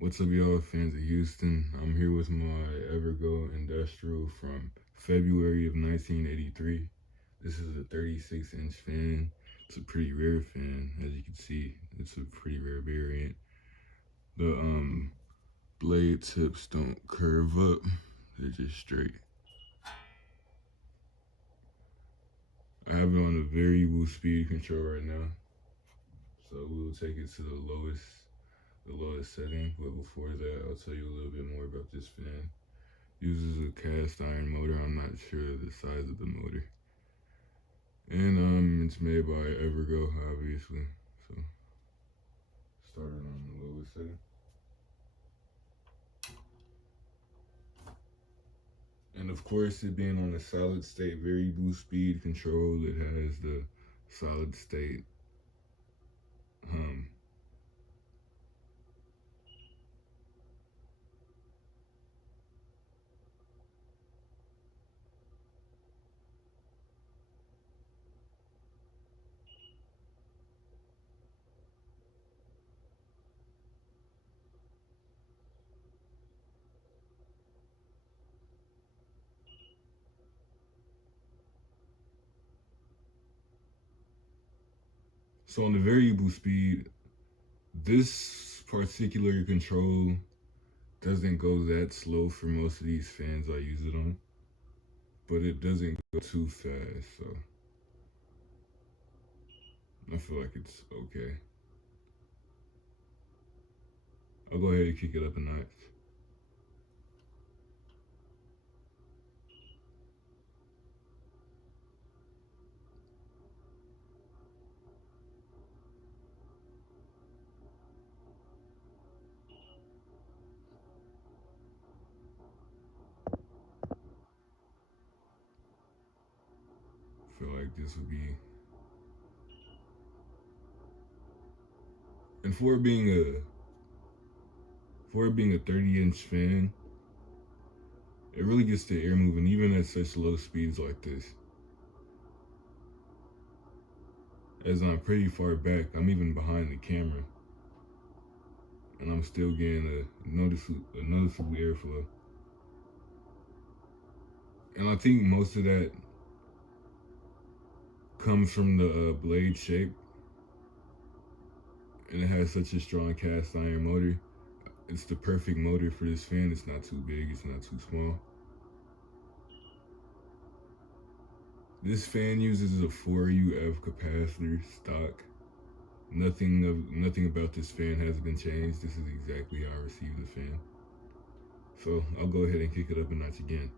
What's up, y'all, fans of Houston? I'm here with my Evergo Industrial from February of 1983. This is a 36-inch fan. It's a pretty rare fan, as you can see. It's a pretty rare variant. The blade tips don't curve up; they're just straight. I have it on a variable speed control right now, so we'll take it to the lowest setting. But before that, I'll tell you a little bit more about this fan. Uses a cast iron motor. I'm not sure the size of the motor. And it's made by Evergo, obviously. So starting on the lowest setting. And of course, it being on a solid state variable speed control, it has the solid state hum. So on the variable speed, this particular control doesn't go that slow for most of these fans I use it on, but it doesn't go too fast, so I feel like it's okay. I'll go ahead and kick it up a notch. I feel like this would be, and for it being a 30-inch fan, it really gets the air moving even at such low speeds like this. As I'm pretty far back, I'm even behind the camera, and I'm still getting a noticeable airflow. And I think most of that comes from the blade shape, and it has such a strong cast iron motor. It's the perfect motor for this fan. It's not too big, it's not too small. This fan uses a 4UF capacitor stock. Nothing about this fan has been changed. This is exactly how I received the fan. So I'll go ahead and kick it up a notch again.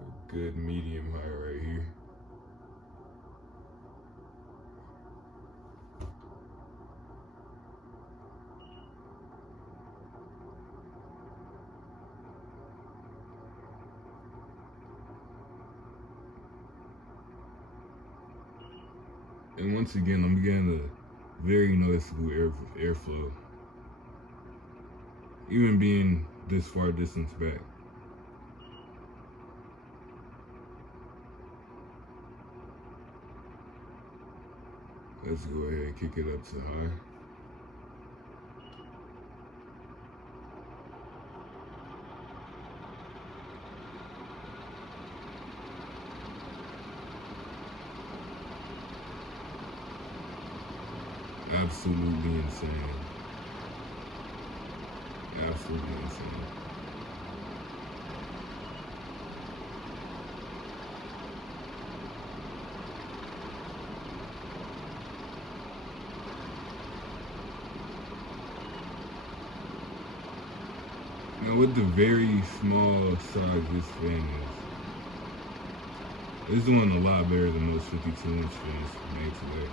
A good medium high right here. And once again, I'm getting a very noticeable airflow, even being this far distance back. Let's go ahead and kick it up to high. Absolutely insane. Absolutely insane. Now with the very small size this fan is, it's doing a lot better than most 52-inch fans made today.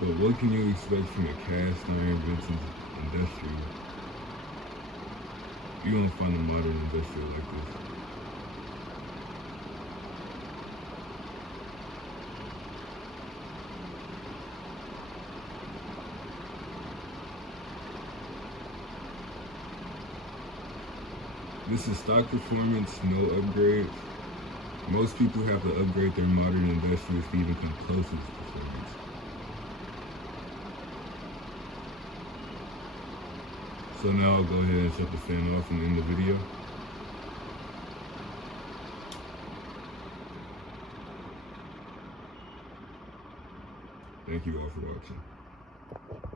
But what can you expect from a cast iron vintage industrial? You don't find a modern industrial like this. This is stock performance, no upgrade. Most people have to upgrade their modern industrials to even come close to this performance. So now I'll go ahead and shut the fan off and end the video. Thank you all for watching.